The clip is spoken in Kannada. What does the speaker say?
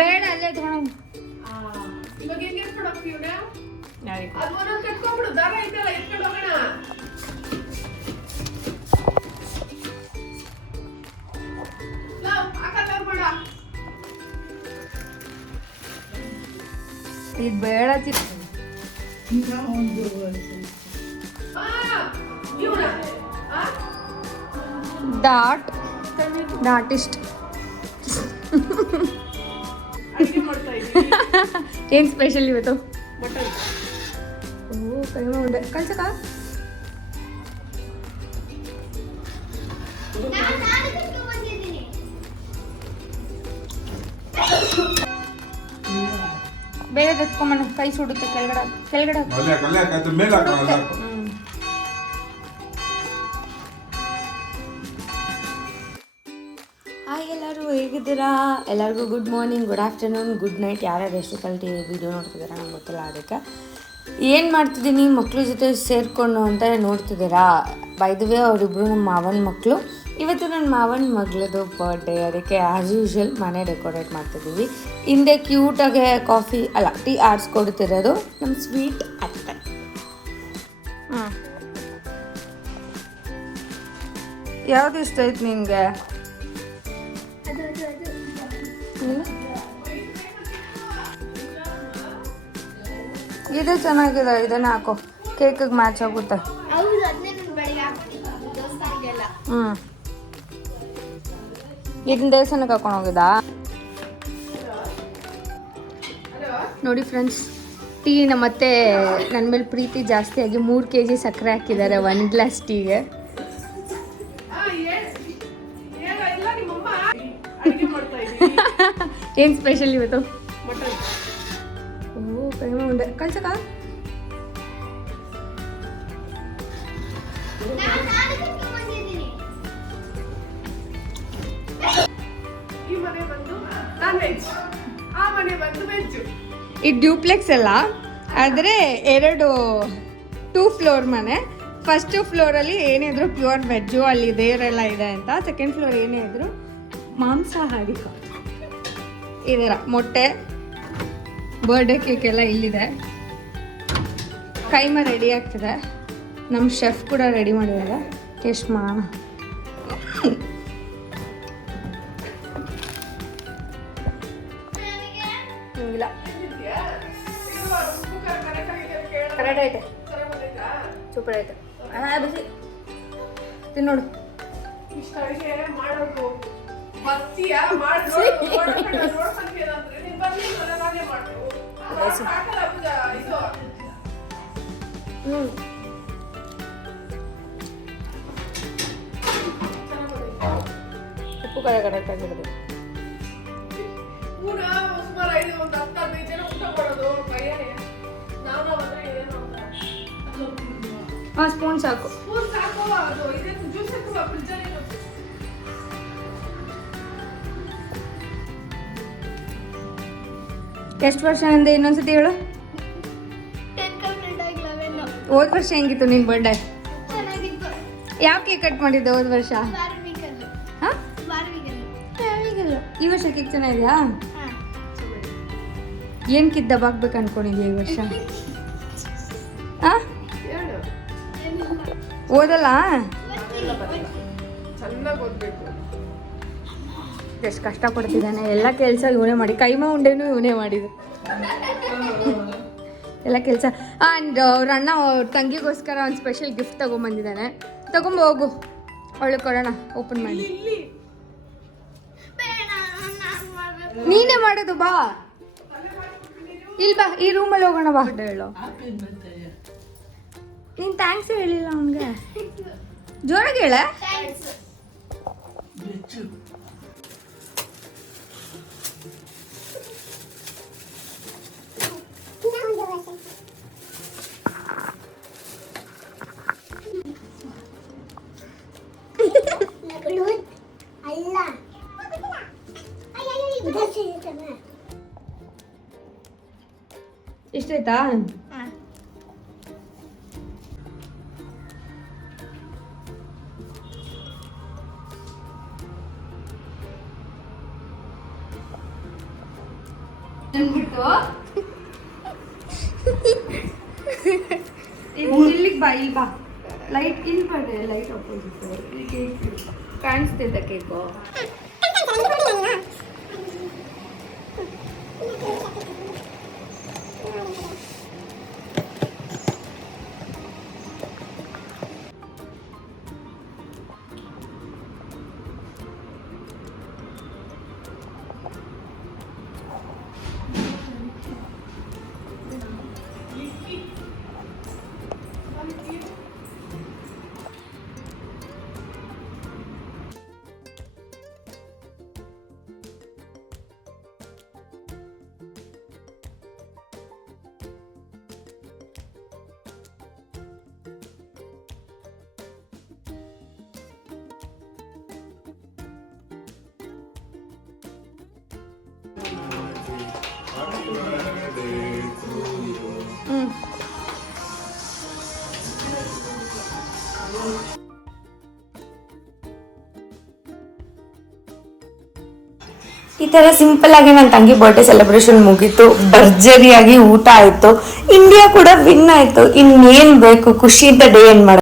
ಬೇಡ ಅಲ್ಲೇ ತಗೊಂಡು ಇವಾಗ ಹೆಂಗೆ ಎತ್ಕೊಂಡು ಹೋಗ್ತೀವಿ ಇವ್ನ? ಯಾರಿಗೆ ಅದು ಒಂದೊಂದು ಕಟ್ಕೊಂಡ್ಬಿಡು, ದಾರ ಐತಲ್ಲ ಎತ್ಕೊಂಡು ಹೋಗೋಣ. ಇದು ಬೇಡ ಚಿಕ್ಕ ಡಾಟ್ ಇಷ್ಟ ಏನು ಸ್ಪೆಷಲ್ ಇವತ್ತು? ಮಟನ್. ಓ ಕಡಿಮೆ ಉಂಡೆ ಕಳ್ಸಕ್ಕ. ಬೇಗ ತೆತ್ಕೊಂಬಣ್ಣ, ಕೈ ಸುಡುತ್ತೆ ಕೆಳಗಡೆ ಕೆಳಗಡೆ. ಹಾಯ್, ಎಲ್ಲರೂ ಹೇಗಿದ್ದೀರಾ? ಎಲ್ಲರಿಗೂ good morning, good afternoon, good night. ಯಾರ್ಯಾರು ಎಷ್ಟು ಕಲ್ಟಿ ವೀಡಿಯೋ ನೋಡ್ತಿದ್ದೀರಾ ನಂಗೆ ಗೊತ್ತಿಲ್ಲ. ಅದಕ್ಕೆ ಏನು ಮಾಡ್ತಿದ್ದೀನಿ, ಮಕ್ಳ ಜೊತೆ ಸೇರಿಕೊಂಡು ಅಂತ ನೋಡ್ತಿದ್ದೀರಾ. ಬೈ ದ ವೇ ಅವರಿಬ್ಬರು ನಮ್ಮ ಮಾವನ ಮಕ್ಕಳು. ಇವತ್ತು ನನ್ನ ಮಾವನ ಮಗಳದು ಬರ್ಡೇ, ಅದಕ್ಕೆ ಆ್ಯಸ್ ಯೂಶ್ವಲ್ ಮನೆ ಡೆಕೋರೇಟ್ ಮಾಡ್ತಿದ್ದೀವಿ. ಹಿಂದೆ ಕ್ಯೂಟಾಗೆ ಕಾಫಿ ಅಲ್ಲ ಟೀ ಆರಿಸ್ಕೊಡ್ತಿರೋದು ನಮ್ಮ ಸ್ವೀಟ್ ಅತ್ತೆ. ಯಾವುದು ಇಷ್ಟ ಆಯ್ತು ನಿನಗೆ? ಇದು ಚೆನ್ನಾಗಿದೆ, ಇದನ್ನ ಹಾಕೋ, ಕೇಕಿಗೆ ಮ್ಯಾಚ್ ಆಗುತ್ತೆ. ಇದನ್ನ ದೇವಸ್ಥಾನಕ್ಕೆ ಹಾಕೊಂಡು ಹೋಗಿದ್ದಾ? ನೋಡಿ ಫ್ರೆಂಡ್ಸ್, ಟೀ ನಮ್ಮತ್ತೆ ನನ್ನ ಮೇಲೆ ಪ್ರೀತಿ ಜಾಸ್ತಿಯಾಗಿ 3 kg ಸಕ್ಕರೆ ಹಾಕಿದ್ದಾರೆ 1 ಗ್ಲಾಸ್ ಟೀಗೆ. ಏನು ಸ್ಪೆಷಲ್ ಇವತ್ತು? ಮಟನ್. ಓ ಕಡಿಮೆ ಉಂಡೆ ಕಳ್ಸಕ್ಕ. ಈ ಮನೆ ಬಂದು ನಾನ್ ವೆಜ್, ಆ ಮನೆ ಬಂದು ವೆಜ್. ಇದು ಡ್ಯೂಪ್ಲೆಕ್ಸ್ ಅಲ್ಲ, ಆದರೆ 2 ಫ್ಲೋರ್ ಮನೆ. ಫಸ್ಟ್ ಫ್ಲೋರಲ್ಲಿ ಏನೇ ಇದ್ರು ಪ್ಯೂರ್ ವೆಜ್ಜು, ಅಲ್ಲಿ ದೇವರೆಲ್ಲ ಇದೆ ಅಂತ. ಸೆಕೆಂಡ್ ಫ್ಲೋರ್ ಏನೇ ಇದ್ರು ಮಾಂಸಾಹಾರಿ. ಇದರ ಮೊಟ್ಟೆ, ಬರ್ಡೇ ಕೇಕ್ ಎಲ್ಲ ಇಲ್ಲಿದೆ. ಕೈಮ ರೆಡಿ ಆಗ್ತಿದೆ, ನಮ್ಮ ಶೆಫ್ ಕೂಡ ರೆಡಿ ಮಾಡಿದ್ದಾರೆ. ಟೇಸ್ಟ್ ಮಾಡೋಣ. ಇಲ್ಲ ಕರೆಕ್ಟ್ ಐತೆ, ಸೂಪರ್ ಐತೆ. ಬಿಸಿ ತಿನ್ನೋಡು. ಇಷ್ಟ ಅಡಿಗೆ ಮಾಡೋದು ಬರ್ತೀಯಾ? ಮಾಡಿ ನೋಡ್ಕೊಂತೀಯ ಅಂದ್ರೆ ನೀನು ಬರ್ಲಿಲ್ಲ ನಾನೇ ಮಾಡ್ತೀವಿ. ಇದು ಉಪ್ಪು ಕರೆಕ್ಟ್ ಆಗಿರೋದು. ಊರ ಸುಮಾರು 10-15 ಜನ ಊಟ ಮಾಡೋದು ಕೈಯಲ್ಲಿ. ನಾವು ಅಂದ್ರೆ ಏನು ಹಾಂ, ಸ್ಪೂನ್ ಸಾಕು. ಸ್ಪೂನ್ ಸಾಕು. ಅದು ಇದೇನು ಜ್ಯೂಸ್ ಹಾಕುವ ಫ್ರಿಜ್ಜಲ್ಲಿ. ಎಷ್ಟು ವರ್ಷ ಅಂದೆ ಇನ್ನೊಂದ್ಸತಿ ಹೇಳು? ಹೋದ ವರ್ಷ ಹೆಂಗಿತ್ತು ನಿನ್ನ ಬರ್ಡೇ? ಯಾವ ಕೇಕ್ ಕಟ್ ಮಾಡಿದ್ದೆ ಹೋದ ವರ್ಷ? ಈ ವರ್ಷ ಕೇಕ್ ಚೆನ್ನಾಗಿದೆಯಾ? ಏನು ಕಿದ್ದ ಬಾಗ್ಬೇಕು ಅನ್ಕೊಂಡಿದ್ಯಾ ಈ ವರ್ಷ? ಓದಲ್ಲ? ಚೆನ್ನಾಗಿ ಓದ್ಬೇಕು. ಎಷ್ಟು ಕಷ್ಟಪಡ್ತಿದ್ದಾನೆ. ಎಲ್ಲ ಕೆಲಸ ಇವನೇ ಮಾಡಿ, ಕೈಮ ಉಂಡೆನೂ ಇವನೇ ಮಾಡಿದ್ದು ಎಲ್ಲ ಕೆಲಸ. ಆ್ಯಂಡ್ ಅವ್ರ ಅಣ್ಣ ಅವ್ರ ತಂಗಿಗೋಸ್ಕರ ಒಂದು ಸ್ಪೆಷಲ್ ಗಿಫ್ಟ್ ತೊಗೊಂಬಂದಿದ್ದಾನೆ. ತೊಗೊಂಬ ಹೋಗು, ಅವಳು ಕೊಡೋಣ, ಓಪನ್ ಮಾಡಿ. ನೀನೇ ಮಾಡೋದು, ಬಾ ಇಲ್ಲಿ ಬಾ, ಈ ರೂಮಲ್ಲಿ ಹೋಗೋಣ ಬಾ. ಹೇಳು, ನೀನು ಥ್ಯಾಂಕ್ಸ್ ಹೇಳಿಲ್ಲ ಅವನಿಗೆ. ಜೋರಾಗಿ ಹೇಳ. ಇಷ್ಟ ಆಯ್ತಾ? ಅಂದ್ಬಿಟ್ಟು ಇಲ್ಲಿಗೆ ಬಾ ಇಲ್ಲಿ ಬಾ ಲೈಟ್ ಇಲ್ಲಿ ಬರೇ ಲೈಟ್ ಅಪೋಸಿಟ್ ಕಾಣಿಸ್ತಿದ್ದ ಕೇಕು ಈ ಥರ ಸಿಂಪಲ್ ಆಗಿ ನನ್ನ ತಂಗಿ ಬರ್ಡೇ ಸೆಲೆಬ್ರೇಷನ್ ಮುಗೀತು, ಭರ್ಜರಿಯಾಗಿ ಊಟ ಆಯಿತು, ಇಂಡಿಯಾ ಕೂಡ ವಿನ್ ಆಯಿತು. ಇನ್ನೇನು ಬೇಕು, ಖುಷಿಯಿಂದ ಡೇ ಏನು ಮಾಡೋದು.